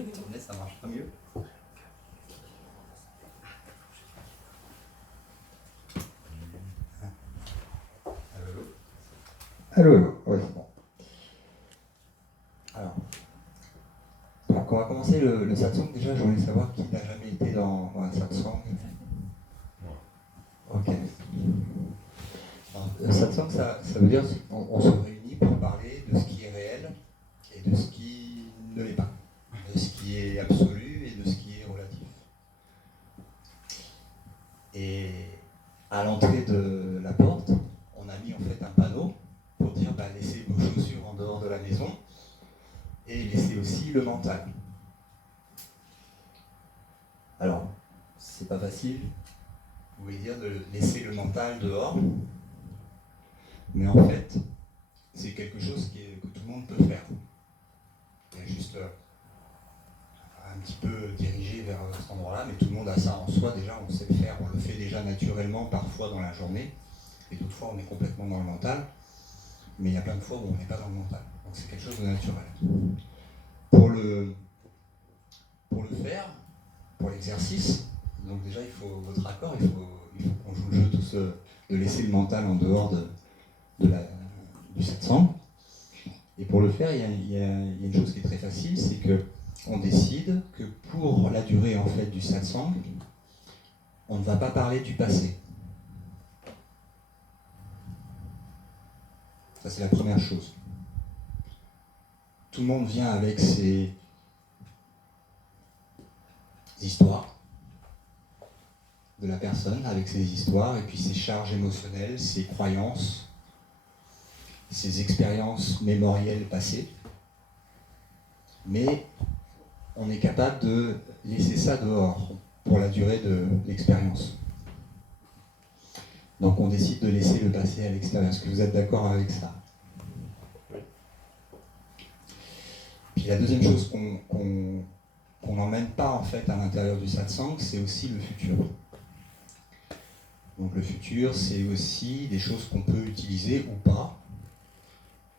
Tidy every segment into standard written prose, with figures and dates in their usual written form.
Tourner, ça marche pas mieux. Allô, allô, oui, c'est bon. Alors, donc on va commencer le satsang. Déjà, je voulais savoir qui n'a jamais été dans un satsang. Ok. Alors, le satsang, ça veut dire qu'on se réunit pour parler de ce qui est réel et de ce qui ne l'est pas, de ce qui est absolu et de ce qui est relatif. Et à l'entrée de la porte, on a mis en fait un panneau pour dire laissez vos chaussures en dehors de la maison et laissez aussi le mental. Alors, c'est pas facile, vous voulez dire de laisser le mental dehors, mais en fait, c'est quelque chose que tout le monde peut faire. Il y a juste un petit peu dirigé vers cet endroit-là, mais tout le monde a ça en soi déjà, on sait le faire, on le fait déjà naturellement parfois dans la journée, et d'autres fois on est complètement dans le mental, mais il y a plein de fois où on n'est pas dans le mental, donc c'est quelque chose de naturel. Pour le faire, pour l'exercice, donc déjà il faut votre accord, il faut qu'on joue le jeu tous de laisser le mental en dehors du satsang. Et pour le faire, il y a une chose qui est très facile, c'est que on décide que pour la durée en fait du satsang, on ne va pas parler du passé. Ça c'est la première chose. Tout le monde vient avec ses histoires de la personne, avec ses histoires et puis ses charges émotionnelles, ses croyances, ses expériences mémorielles passées. Mais on est capable de laisser ça dehors pour la durée de l'expérience. Donc on décide de laisser le passé à l'extérieur. Est-ce que vous êtes d'accord avec ça? Puis la deuxième chose qu'on n'emmène pas en fait à l'intérieur du satsang, c'est aussi le futur. Donc le futur, c'est aussi des choses qu'on peut utiliser ou pas,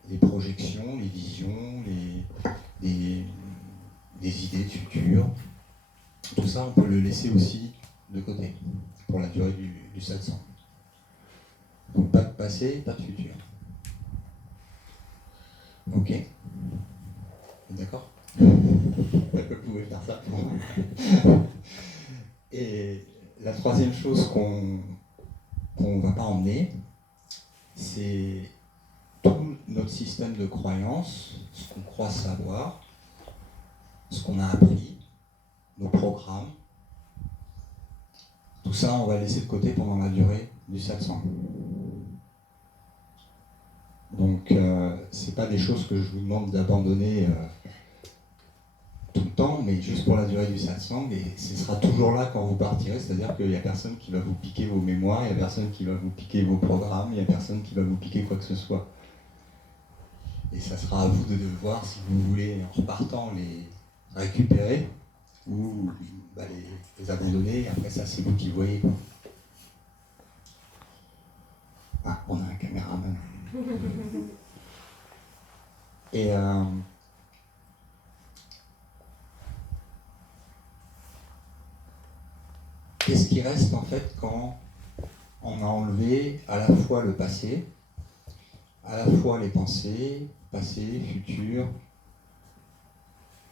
les projections, les visions, des idées de futur. Tout ça, on peut le laisser aussi de côté pour la durée du satsang. Donc pas de passé, pas de futur. Ok? D'accord? Vous pouvez faire ça. Et la troisième chose qu'on ne va pas emmener, c'est tout notre système de croyances, ce qu'on croit savoir, ce qu'on a appris, nos programmes. Tout ça, on va laisser de côté pendant la durée du satsang. Donc, c'est pas des choses que je vous demande d'abandonner tout le temps, mais juste pour la durée du satsang, et ce sera toujours là quand vous partirez, c'est-à-dire qu'il n'y a personne qui va vous piquer vos mémoires, il n'y a personne qui va vous piquer vos programmes, il n'y a personne qui va vous piquer quoi que ce soit. Et ça sera à vous de voir si vous voulez, en repartant, les récupérer ou les abandonner. Après ça, c'est vous qui voyez. Ah, on a un caméraman. Et qu'est-ce qui reste en fait quand on a enlevé à la fois le passé, à la fois les pensées, passé, futur,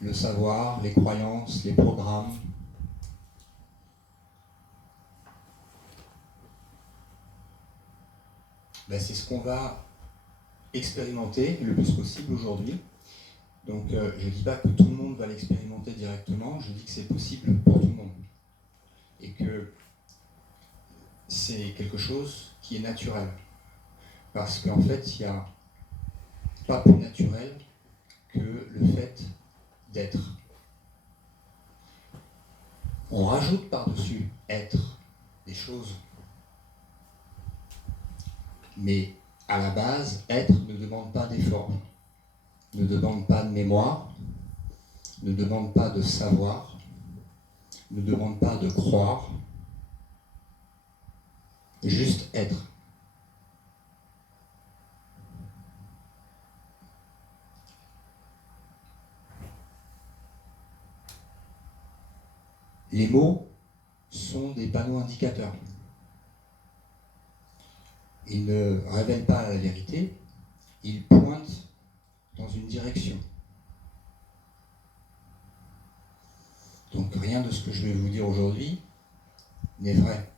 le savoir, les croyances, les programmes. C'est ce qu'on va expérimenter le plus possible aujourd'hui. Donc je ne dis pas que tout le monde va l'expérimenter directement, je dis que c'est possible pour tout le monde. Et que c'est quelque chose qui est naturel. Parce qu'en fait, il n'y a pas plus naturel que le fait d'être. On rajoute par-dessus être des choses. Mais à la base, être ne demande pas d'effort, ne demande pas de mémoire, ne demande pas de savoir, ne demande pas de croire, juste être. Les mots sont des panneaux indicateurs. Ils ne révèlent pas la vérité, ils pointent dans une direction. Donc rien de ce que je vais vous dire aujourd'hui n'est vrai.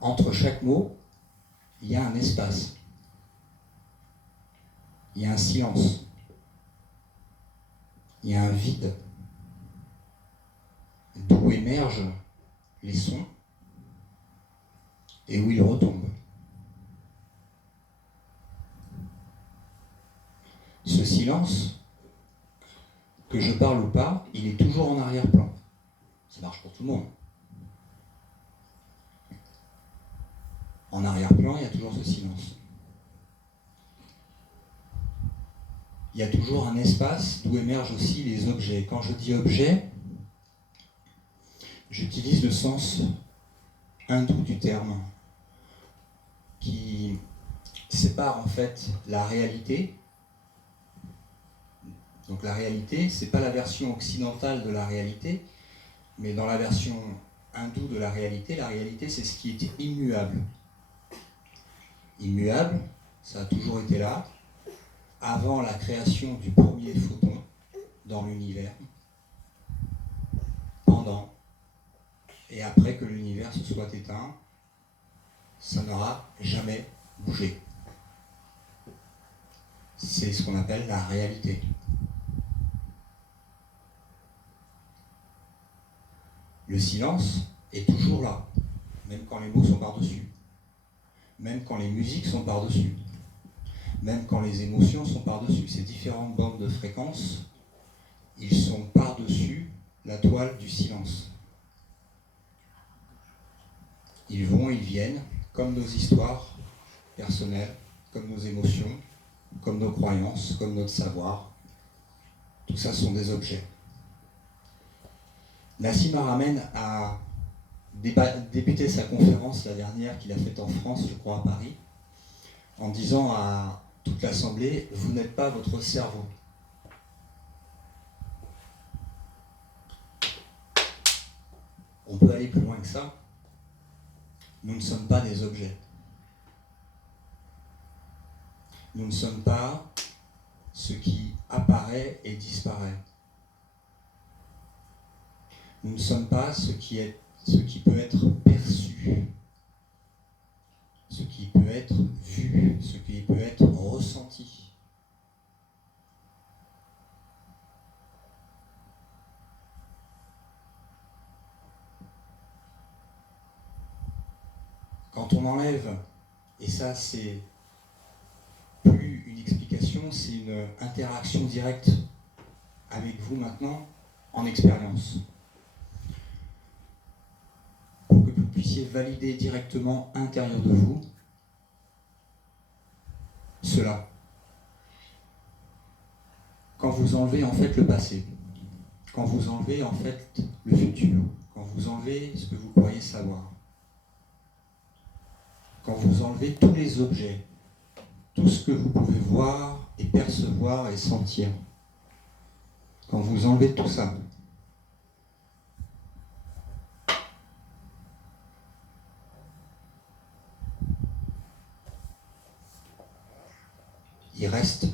Entre chaque mot, il y a un espace. Il y a un silence. Il y a un vide d'où émergent les sons et où ils retombent. Ce silence, que je parle ou pas, il est toujours en arrière-plan. Ça marche pour tout le monde. En arrière-plan, il y a toujours ce silence. Il y a toujours un espace d'où émergent aussi les objets. Quand je dis objet, j'utilise le sens hindou du terme, qui sépare en fait la réalité. Donc la réalité, c'est pas la version occidentale de la réalité, mais dans la version hindoue de la réalité c'est ce qui est immuable. Immuable, ça a toujours été là, avant la création du premier photon dans l'univers, pendant et après que l'univers se soit éteint, ça n'aura jamais bougé. C'est ce qu'on appelle la réalité. Le silence est toujours là, même quand les mots sont par-dessus, même quand les musiques sont par-dessus, même quand les émotions sont par-dessus. Ces différentes bandes de fréquences, ils sont par-dessus la toile du silence. Ils vont, ils viennent, comme nos histoires personnelles, comme nos émotions, comme nos croyances, comme notre savoir. Tout ça sont des objets. Nassim Haramein a débuté sa conférence, la dernière qu'il a faite en France, je crois à Paris, en disant à toute l'Assemblée, vous n'êtes pas votre cerveau. On peut aller plus loin que ça. Nous ne sommes pas des objets. Nous ne sommes pas ce qui apparaît et disparaît. Nous ne sommes pas ce qui peut être perçu, ce qui peut être vu, ce qui peut être ressenti. Quand on enlève, et ça c'est plus une explication, c'est une interaction directe avec vous maintenant en expérience. Pour que vous puissiez valider directement à l'intérieur de vous cela. Quand vous enlevez en fait le passé, quand vous enlevez en fait le futur, quand vous enlevez ce que vous croyez savoir, quand vous enlevez tous les objets, tout ce que vous pouvez voir et percevoir et sentir, quand vous enlevez tout ça, il reste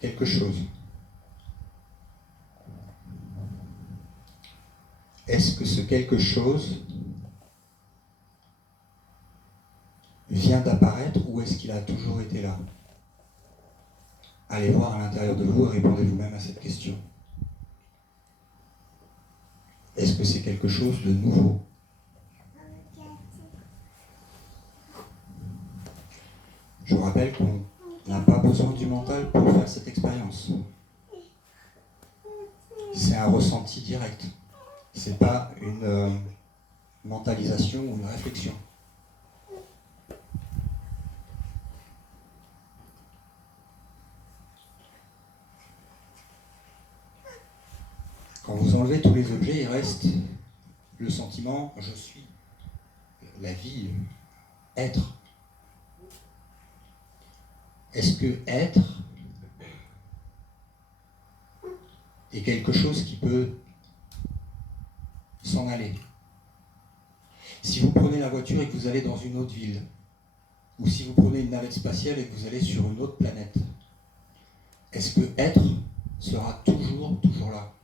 quelque chose. Est-ce que ce quelque chose vient d'apparaître ou est-ce qu'il a toujours été là? Allez voir à l'intérieur de vous et répondez vous-même à cette question. Est-ce que c'est quelque chose de nouveau? Je vous rappelle qu'on n'a pas besoin du mental pour faire cette expérience. C'est un ressenti direct. C'est pas une mentalisation ou une réflexion. Quand vous enlevez tous les objets, il reste le sentiment je suis, la vie, être. Est-ce que être et quelque chose qui peut s'en aller. Si vous prenez la voiture et que vous allez dans une autre ville, ou si vous prenez une navette spatiale et que vous allez sur une autre planète, est-ce que être sera toujours là?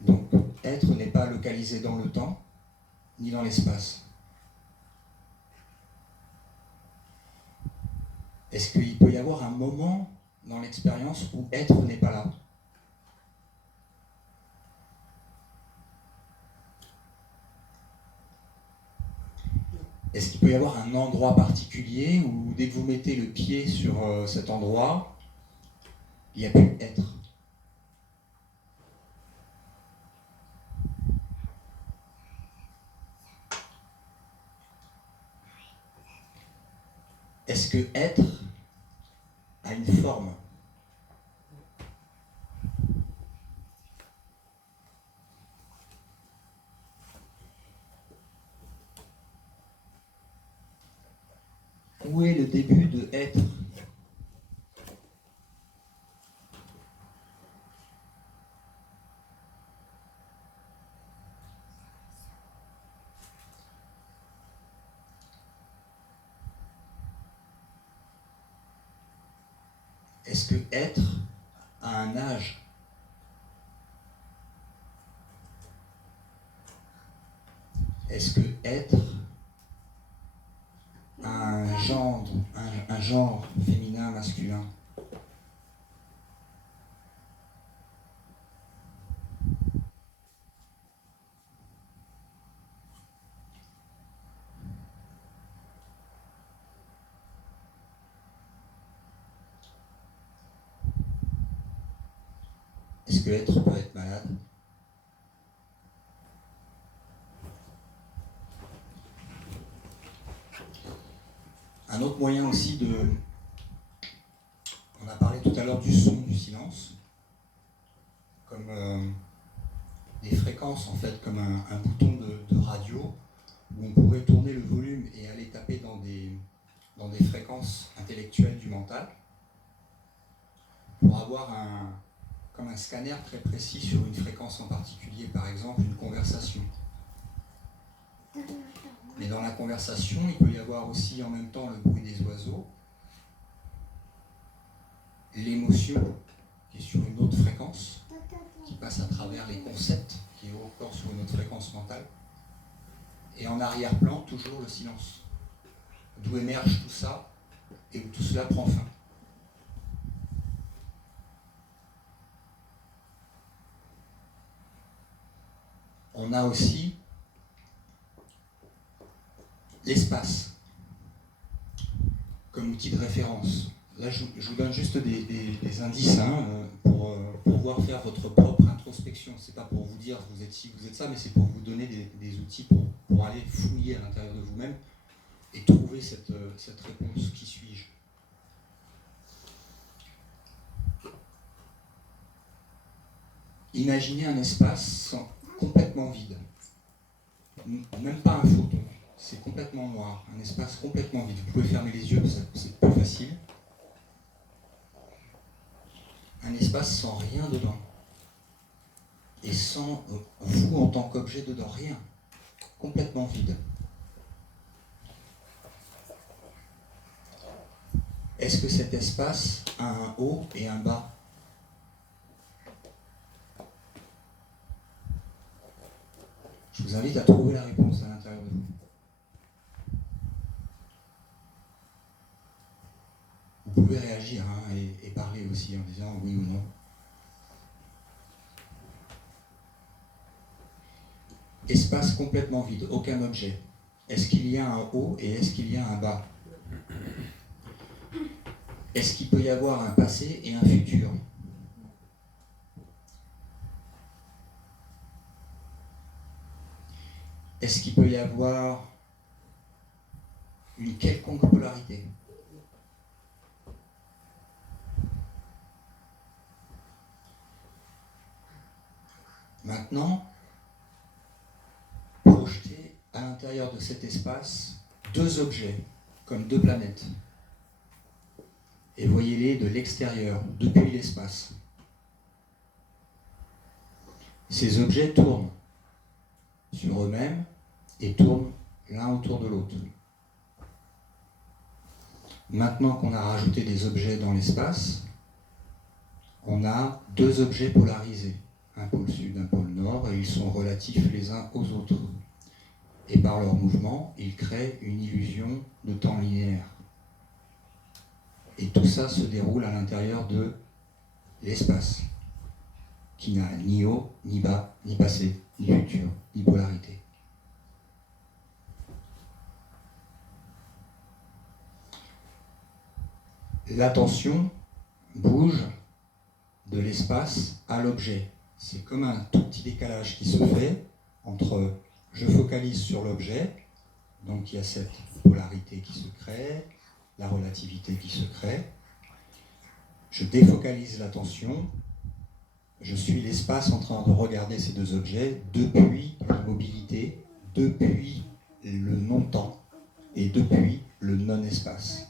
Donc, être n'est pas localisé dans le temps, ni dans l'espace. Est-ce qu'il peut y avoir un moment dans l'expérience où être n'est pas là? Est-ce qu'il peut y avoir un endroit particulier où dès que vous mettez le pied sur cet endroit, il n'y a plus être? Est-ce que être a une forme? Où est le début de être? Est-ce que être a un âge? Est-ce que être a un genre féminin, masculin? Est-ce que être peut être malade? Un autre moyen aussi de... On a parlé tout à l'heure du son, du silence, comme des fréquences en fait, comme un bouton de radio où on pourrait tourner le volume et aller taper dans des fréquences intellectuelles du mental pour avoir comme un scanner très précis sur une fréquence en particulier, par exemple une conversation. Mais dans la conversation, il peut y avoir aussi en même temps le bruit des oiseaux, l'émotion qui est sur une autre fréquence, qui passe à travers les concepts, qui est encore sur une autre fréquence mentale, et en arrière-plan, toujours le silence, d'où émerge tout ça, et où tout cela prend fin. On a aussi l'espace comme outil de référence. Là, je vous donne juste des indices pour pouvoir faire votre propre introspection. C'est pas pour vous dire vous êtes ci, vous êtes ça, mais c'est pour vous donner des outils pour aller fouiller à l'intérieur de vous-même et trouver cette réponse. Qui suis-je? Imaginez un espace complètement vide, même pas un photon. C'est complètement noir, un espace complètement vide. Vous pouvez fermer les yeux, c'est plus facile. Un espace sans rien dedans. Et sans vous en tant qu'objet dedans, rien. Complètement vide. Est-ce que cet espace a un haut et un bas? Je vous invite à trouver la réponse à l'intérieur de vous. Vous pouvez réagir et parler aussi en disant oui ou non. Espace complètement vide, aucun objet. Est-ce qu'il y a un haut et est-ce qu'il y a un bas? Est-ce qu'il peut y avoir un passé et un futur? Est-ce qu'il peut y avoir une quelconque polarité? Maintenant, projetez à l'intérieur de cet espace deux objets, comme deux planètes. Et voyez-les de l'extérieur, depuis l'espace. Ces objets tournent sur eux-mêmes et tournent l'un autour de l'autre. Maintenant qu'on a rajouté des objets dans l'espace, on a deux objets polarisés, un pôle sud, un pôle nord, et ils sont relatifs les uns aux autres. Et par leur mouvement, ils créent une illusion de temps linéaire. Et tout ça se déroule à l'intérieur de l'espace, qui n'a ni haut, ni bas, ni passé, ni futur, ni polarité. L'attention bouge de l'espace à l'objet. C'est comme un tout petit décalage qui se fait entre je focalise sur l'objet, donc il y a cette polarité qui se crée, la relativité qui se crée. Je défocalise l'attention, je suis l'espace en train de regarder ces deux objets depuis l'immobilité, depuis le non-temps et depuis le non-espace.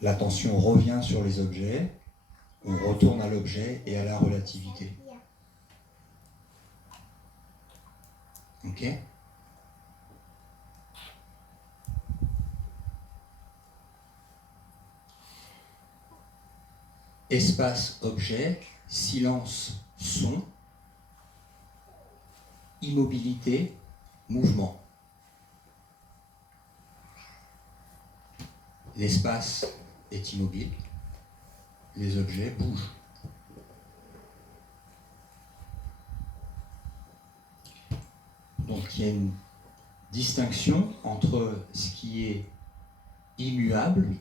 L'attention revient sur les objets, on retourne à l'objet et à la relativité. Ok ? Espace-objet, silence-son, immobilité, mouvement. L'espace est immobile, les objets bougent. Donc il y a une distinction entre ce qui est immuable,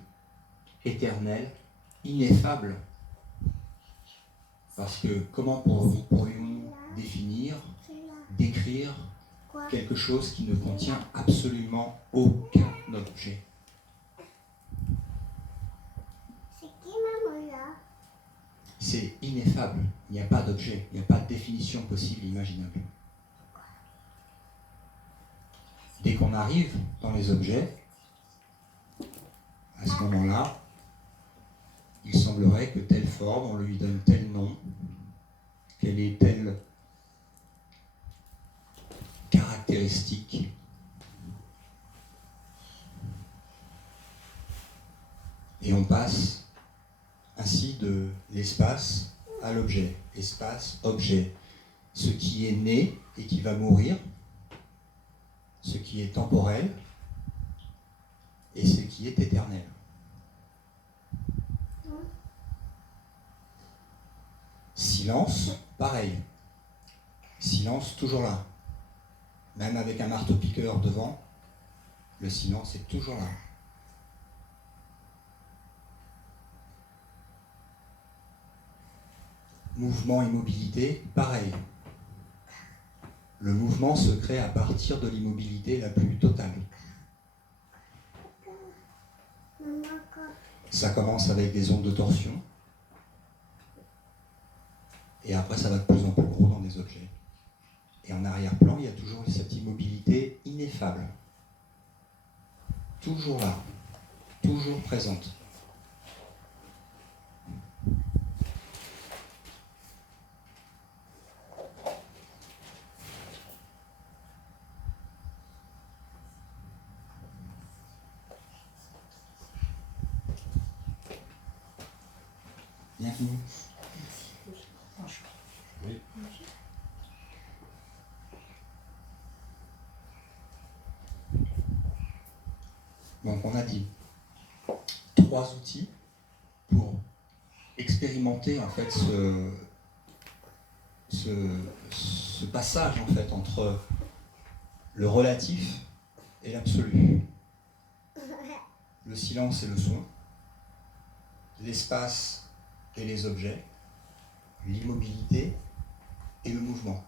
éternel, ineffable. Parce que comment pourrions-nous définir, décrire quelque chose qui ne contient absolument aucun objet ? C'est ineffable, il n'y a pas d'objet, il n'y a pas de définition possible, imaginable. Dès qu'on arrive dans les objets, à ce moment-là, il semblerait que telle forme, on lui donne tel nom, qu'elle ait telle caractéristique. Et on passe ainsi de l'espace à l'objet, espace, objet. Ce qui est né et qui va mourir, ce qui est temporel et ce qui est éternel. Silence, pareil. Silence toujours là. Même avec un marteau-piqueur devant, le silence est toujours là. Mouvement, immobilité, pareil. Le mouvement se crée à partir de l'immobilité la plus totale. Ça commence avec des ondes de torsion, et après ça va de plus en plus gros dans des objets. Et en arrière-plan, il y a toujours cette immobilité ineffable. Toujours là, toujours présente. Bienvenue. Oui. Donc on a dit 3 outils pour expérimenter en fait ce passage en fait entre le relatif et l'absolu. Le silence et le son, l'espace et les objets, l'immobilité et le mouvement.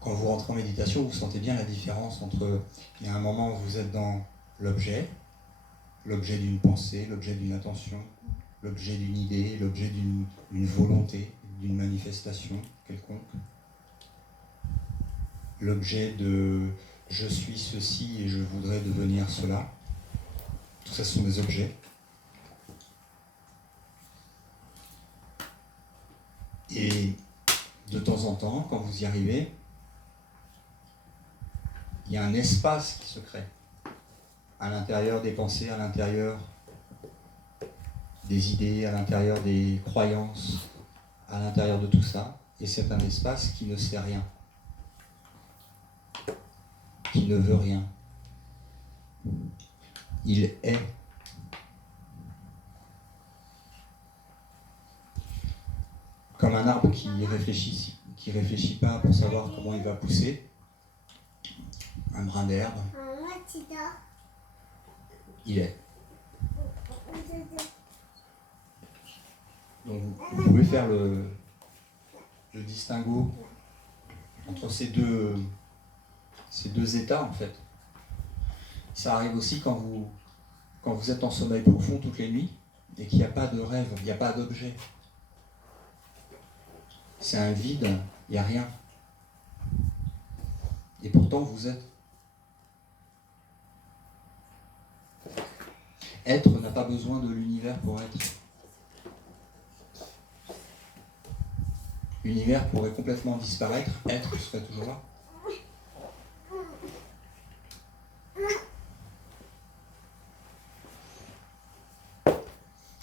Quand vous rentrez en méditation, vous sentez bien la différence entre, il y a un moment où vous êtes dans l'objet d'une pensée, l'objet d'une attention, l'objet d'une idée, l'objet d'une volonté, d'une manifestation quelconque, l'objet de je suis ceci et je voudrais devenir cela. Tout ça, ce sont des objets. Et de temps en temps, quand vous y arrivez, il y a un espace qui se crée à l'intérieur des pensées, à l'intérieur des idées, à l'intérieur des croyances, à l'intérieur de tout ça. Et c'est un espace qui ne sait rien, qui ne veut rien. Il est. Comme un arbre qui réfléchit pas pour savoir comment il va pousser. Un brin d'herbe. Il est. Donc vous pouvez faire le distinguo entre ces deux états en fait. Ça arrive aussi quand vous êtes en sommeil profond toutes les nuits et qu'il n'y a pas de rêve, il n'y a pas d'objet. C'est un vide, il n'y a rien. Et pourtant vous êtes. Être n'a pas besoin de l'univers pour être. L'univers pourrait complètement disparaître, être serait toujours là.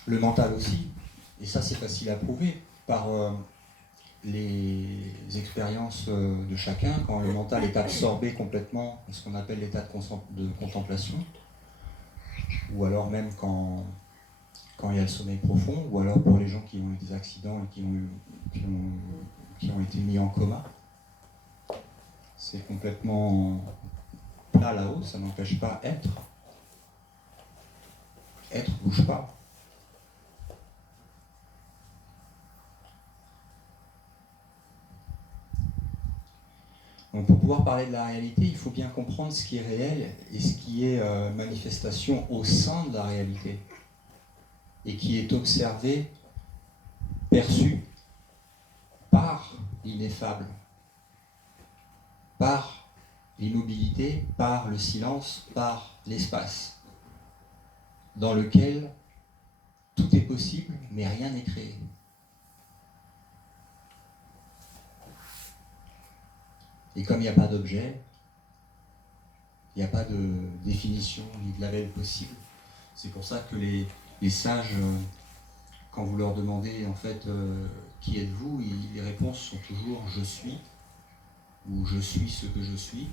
Le mental aussi, et ça c'est facile à prouver par les expériences de chacun, quand le mental est absorbé complètement, ce qu'on appelle l'état de contemplation, ou alors même quand il y a le sommeil profond, ou alors pour les gens qui ont eu des accidents et qui ont été mis en coma. C'est complètement plat là-haut, ça n'empêche pas être. Être bouge pas. Donc pour pouvoir parler de la réalité, il faut bien comprendre ce qui est réel et ce qui est manifestation au sein de la réalité et qui est observé, perçu par l'ineffable, par l'immobilité, par le silence, par l'espace, dans lequel tout est possible mais rien n'est créé. Et comme il n'y a pas d'objet, il n'y a pas de définition ni de label possible. C'est pour ça que les sages, quand vous leur demandez en fait qui êtes-vous, les réponses sont toujours je suis ou je suis ce que je suis.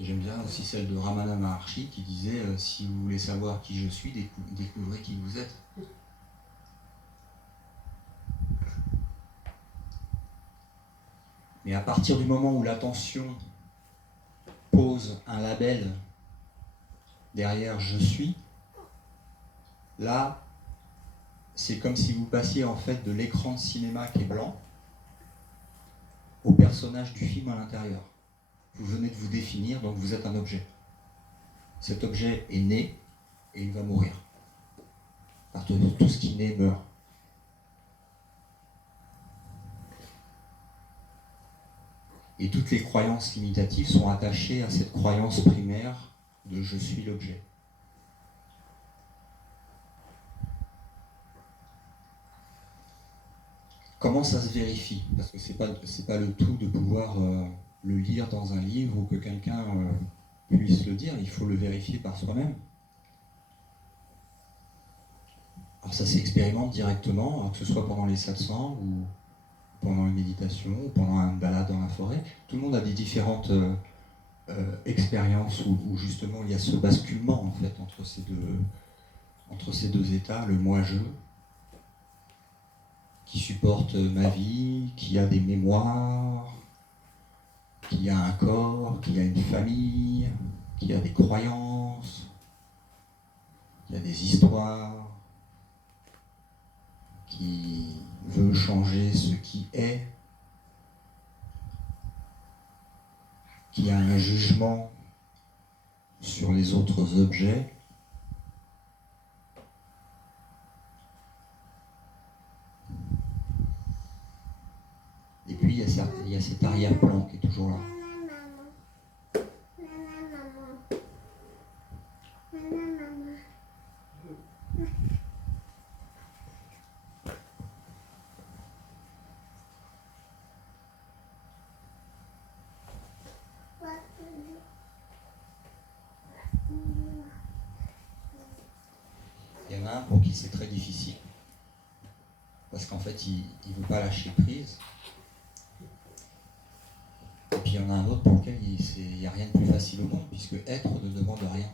Et j'aime bien aussi celle de Ramana Maharshi qui disait si vous voulez savoir qui je suis, découvrez qui vous êtes. Mais à partir du moment où l'attention pose un label derrière je suis, là, c'est comme si vous passiez en fait de l'écran de cinéma qui est blanc au personnage du film à l'intérieur. Vous venez de vous définir, donc vous êtes un objet. Cet objet est né et il va mourir. Parce que tout ce qui naît meurt. Et toutes les croyances limitatives sont attachées à cette croyance primaire de je suis l'objet. Comment ça se vérifie? Parce que c'est pas le tout de pouvoir le lire dans un livre ou que quelqu'un puisse le dire, il faut le vérifier par soi-même. Alors ça s'expérimente directement, alors que ce soit pendant les satsang ou pendant une méditation ou pendant une balade dans la forêt. Tout le monde a des différentes expériences où justement il y a ce basculement en fait entre ces deux états, le moi-je, qui supporte ma vie, qui a des mémoires, qui a un corps, qui a une famille, qui a des croyances, qui a des histoires, qui veut changer ce qui est, qui a un jugement sur les autres objets. Et puis il y a cet arrière-plan qui est toujours là. Il y en a un pour qui c'est très difficile, parce qu'en fait il ne veut pas lâcher prise. Et puis il y en a un autre pour lequel il n'y a rien de plus facile au monde, puisque être ne demande rien.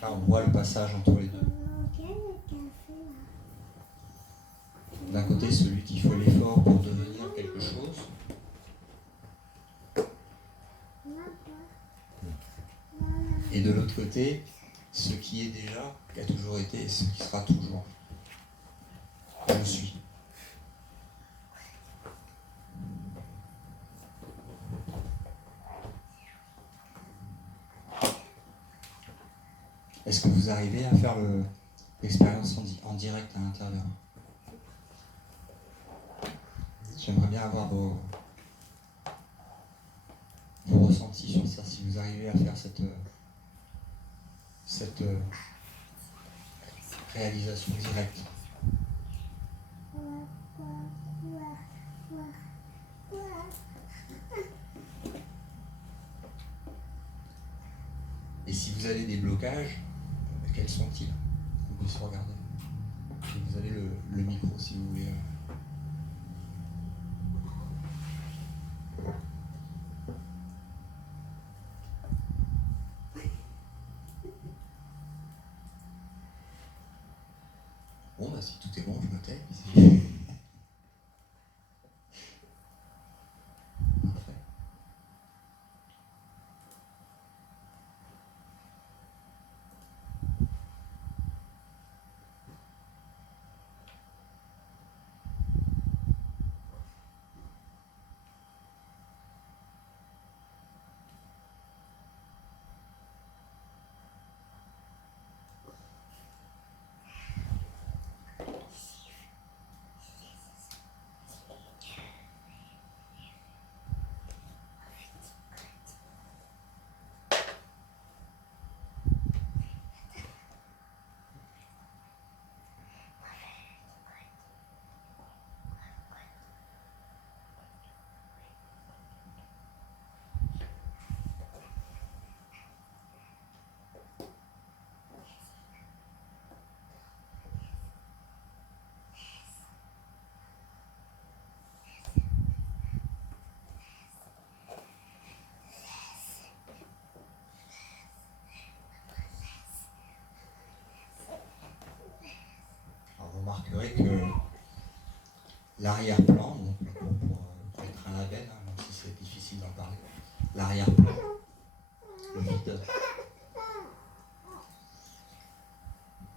Là on voit le passage entre les deux. D'un côté, celui qui fait l'effort pour devenir quelque chose. Et de l'autre côté, ce qui est déjà, qui a toujours été, et ce qui sera toujours. Je suis. Est-ce que vous arrivez à faire l'expérience en direct à l'intérieur? J'aimerais bien avoir vos ressentis sur ça, si vous arrivez à faire cette réalisation directe. Et si vous avez des blocages, quels sont-ils? Vous pouvez se regarder. Et vous avez le micro si vous voulez. Bon, bah si tout est bon, je me tais. Parfait. Alors vous remarquerez que l'arrière-plan, donc pour être un label, hein, même si c'est difficile d'en parler, l'arrière-plan, le vide,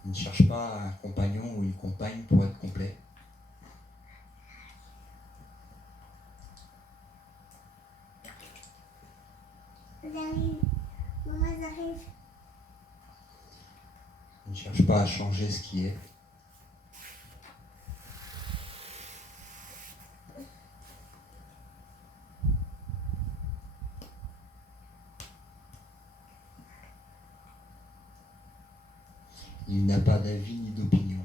il ne cherche pas un compagnon ou une compagne pour être complet. J'arrive. Maman, j'arrive. Il ne cherche pas à changer ce qui est. Il n'a pas d'avis ni d'opinion.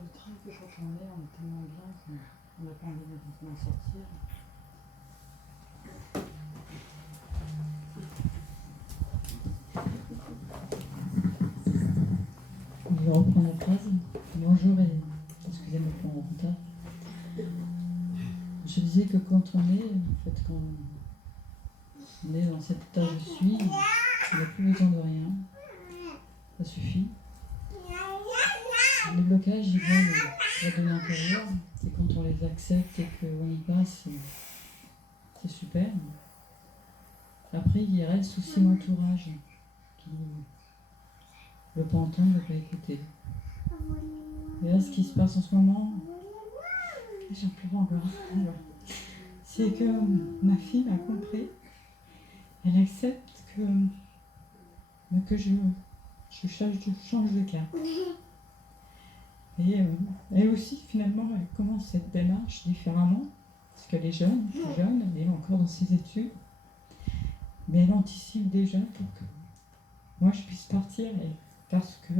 le train que quand on est tellement bien qu'on n'a pas envie de m'en sortir. Je vais reprendre la phrase. Bonjour et excusez-moi pour mon retard. Je disais que quand on est dans cet état je suis, il n'y a plus besoin de rien. Ça suffit. Les blocages, ils viennent de l'intérieur. C'est quand on les accepte et qu'on y passe, c'est super. Après, il y a le souci d'entourage qui ne veut pas entendre, ne veut pas écouter. Et là, ce qui se passe en ce moment, j'en pleure encore, c'est que ma fille m'a compris. Elle accepte que je change de cas. Et elle aussi, finalement, elle commence cette démarche différemment, parce qu'elle est jeune, elle est encore dans ses études, mais elle anticipe déjà pour que moi je puisse partir et parce que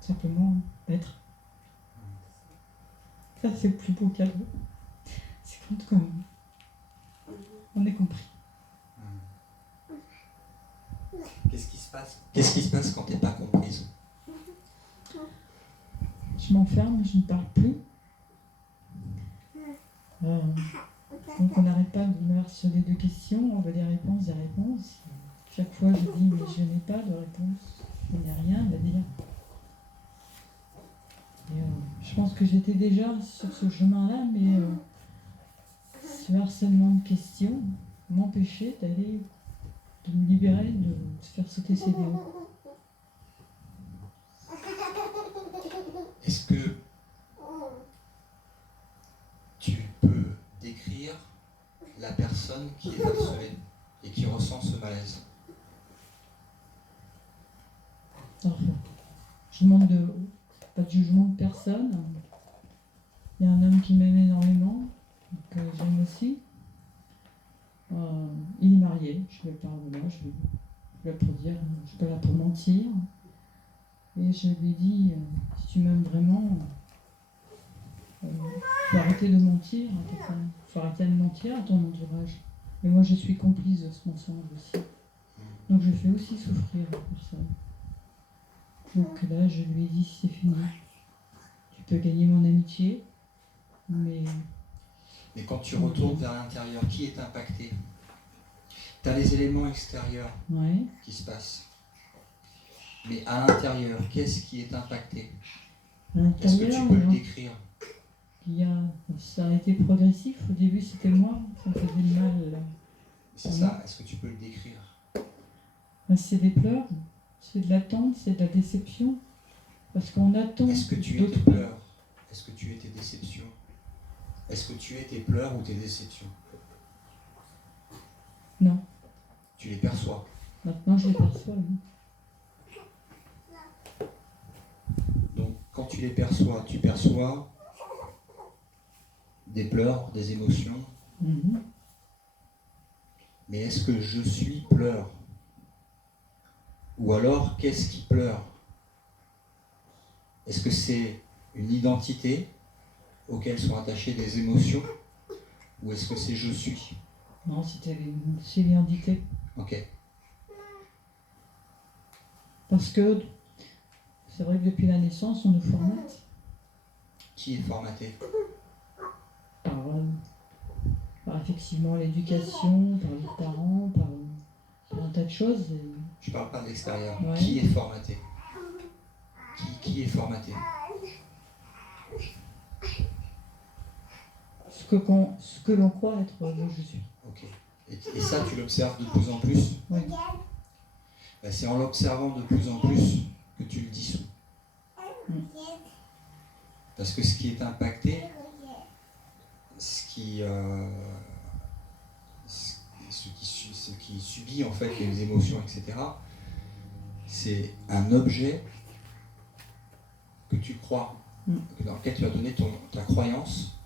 simplement être. Ça, c'est le plus beau cadeau. C'est quand on est compris. Qu'est-ce qui se passe quand t'es pas comprise? Je m'enferme, je ne parle plus. Donc on n'arrête pas de me harceler de questions, on veut des réponses. Chaque fois je dis mais je n'ai pas de réponse, je n'ai rien à dire. Et, je pense que j'étais déjà sur ce chemin-là, mais ce harcèlement de questions m'empêchait de me libérer, de faire sauter ces verrous. Est-ce que tu peux décrire la personne qui est harcelée et qui ressent ce malaise? Alors, je demande pas de jugement de personne. Il y a un homme qui m'aime énormément, que j'aime aussi. Il est marié, je ne vais pas revenir, je vais pas dire, je suis pas là pour mentir. Et je lui ai dit, si tu m'aimes vraiment, il faut arrêter de mentir à ta femme. Il faut arrêter de mentir à ton entourage. Et moi, je suis complice de ce mensonge aussi. Donc, je fais aussi souffrir la personne. Donc là, je lui ai dit, c'est fini. Tu peux gagner mon amitié, mais quand tu retournes vers l'intérieur, qui est impacté? Tu as les éléments extérieurs qui se passent. Mais à l'intérieur, qu'est-ce qui est impacté? Est-ce que tu peux le décrire? Ça a été progressif. Au début, c'était moi, ça me faisait du mal. C'est ça, est-ce que tu peux le décrire? C'est des pleurs, c'est de l'attente, c'est de la déception. Parce qu'on attend. Est-ce que tu es tes pleurs? Est-ce que tu es tes déceptions? Est-ce que tu es tes pleurs ou tes déceptions? Non. Tu les perçois? Maintenant, je les perçois, oui. Donc, quand tu les perçois, tu perçois des pleurs, des émotions. Mm-hmm. Mais est-ce que je suis pleure? Ou alors, qu'est-ce qui pleure? Est-ce que c'est une identité auxquelles sont attachées des émotions? Ou est-ce que c'est je suis? Non, c'est l'identité. Ok. Parce que c'est vrai que depuis la naissance, on nous formate. Qui est formaté? Par effectivement l'éducation, par les parents, par un tas de choses. Je parle pas de l'extérieur. Ouais. Qui est formaté? Qui est formaté? Ce que l'on croit être le je suis. Ok. Et ça, tu l'observes de plus en plus? Oui. Ben, c'est en l'observant de plus en plus que tu le dissous. Parce que ce qui est impacté, ce qui subit en fait les émotions, etc., c'est un objet que tu crois, dans lequel tu as donné ta croyance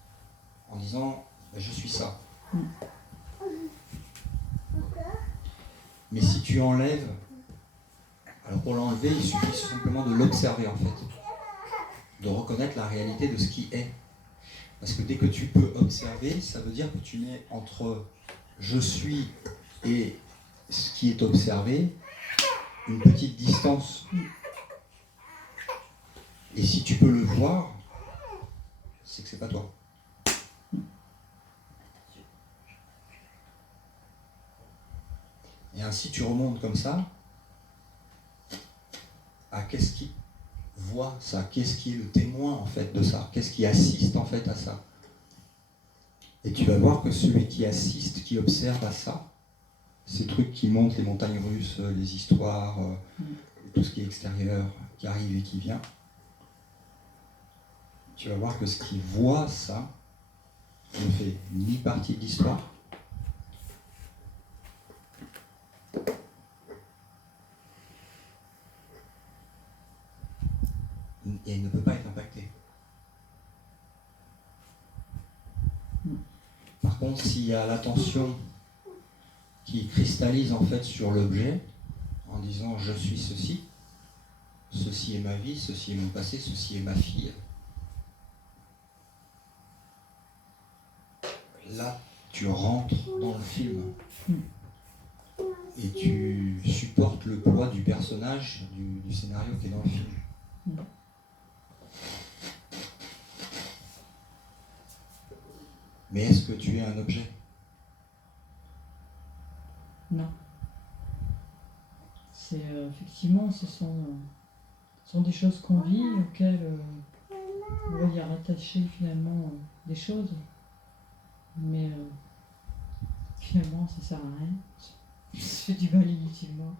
en disant ben, je suis ça. Mais si tu enlèves, alors pour l'enlever, il suffit simplement de l'observer en fait. de reconnaître la réalité de ce qui est. Parce que dès que tu peux observer, ça veut dire que tu n'es entre je suis et ce qui est observé une petite distance. Et si tu peux le voir, c'est que c'est pas toi. Et ainsi tu remontes comme ça à qu'est-ce qui voit ça, qu'est-ce qui est le témoin en fait de ça, qu'est-ce qui assiste en fait à ça. Et tu vas voir que celui qui assiste, qui observe à ça, ces trucs qui montent, les montagnes russes, les histoires, tout ce qui est extérieur, qui arrive et qui vient, tu vas voir que ce qui voit ça ne fait ni partie de l'histoire, et il ne peut pas être impacté. Par contre, s'il y a l'attention qui cristallise en fait sur l'objet, en disant je suis ceci, ceci est ma vie, ceci est mon passé, ceci est ma fille, là tu rentres dans le film et tu supportes le poids du personnage, du scénario qui est dans le film. Mais est-ce que tu es un objet ? Non. C'est effectivement, ce sont des choses qu'on vit, auxquelles on va y rattacher finalement des choses. Mais finalement, ça sert à rien. Ça fait du mal inutilement.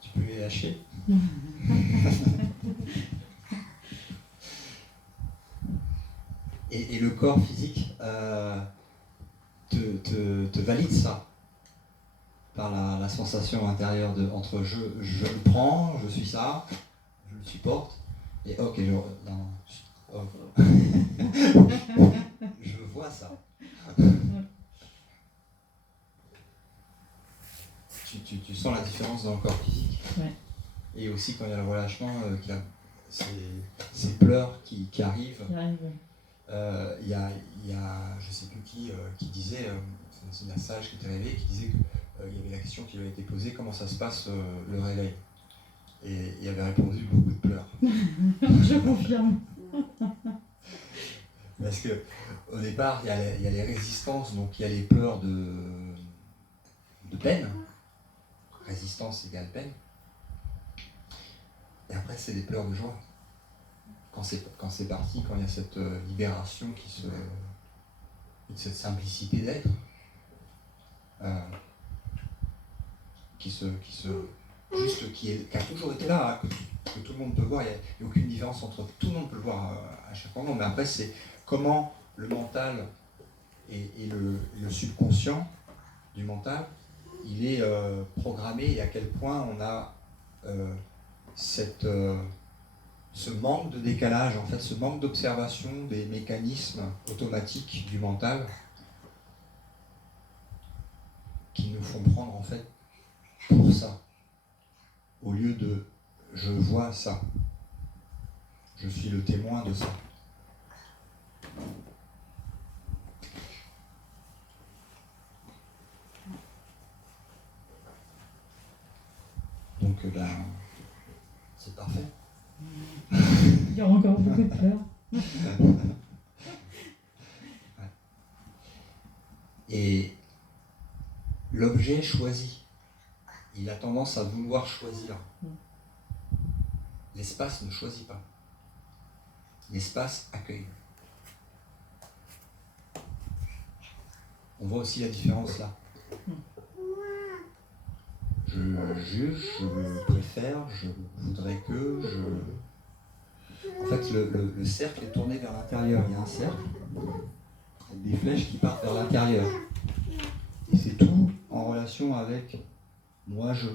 Tu peux les lâcher. Et le corps physique te valide ça par la sensation intérieure entre je le prends, je suis ça, je le supporte, et ok, je vois ça. Tu sens la différence dans le corps physique. Ouais. Et aussi quand il y a le relâchement, qu'il y a ces pleurs qui arrivent. Il y a je sais plus qui disait, c'est un sage qui était réveillé, qui disait qu'il y avait la question qui lui avait été posée, comment ça se passe le réveil ? Et il avait répondu beaucoup de pleurs. Je confirme. Parce que au départ, il y a les résistances, donc il y a les pleurs de peine. Résistance égale peine. Et après, c'est des pleurs de joie. Quand c'est parti, quand il y a cette libération cette simplicité d'être, qui a toujours été là, hein, que tout le monde peut voir. Il n'y a aucune différence entre tout le monde peut le voir à chaque moment. Mais après, c'est comment le mental et le subconscient du mental, il est programmé, et à quel point on a ce manque de décalage, en fait, ce manque d'observation des mécanismes automatiques du mental qui nous font prendre en fait pour ça, au lieu de je vois ça, je suis le témoin de ça. Donc c'est parfait. Il y aura encore beaucoup de pleurs. Et l'objet choisit. Il a tendance à vouloir choisir. L'espace ne choisit pas. L'espace accueille. On voit aussi la différence là. Je juge, je préfère, je voudrais que, En fait, le cercle est tourné vers l'intérieur. Il y a un cercle avec des flèches qui partent vers l'intérieur. Et c'est tout en relation avec moi, je.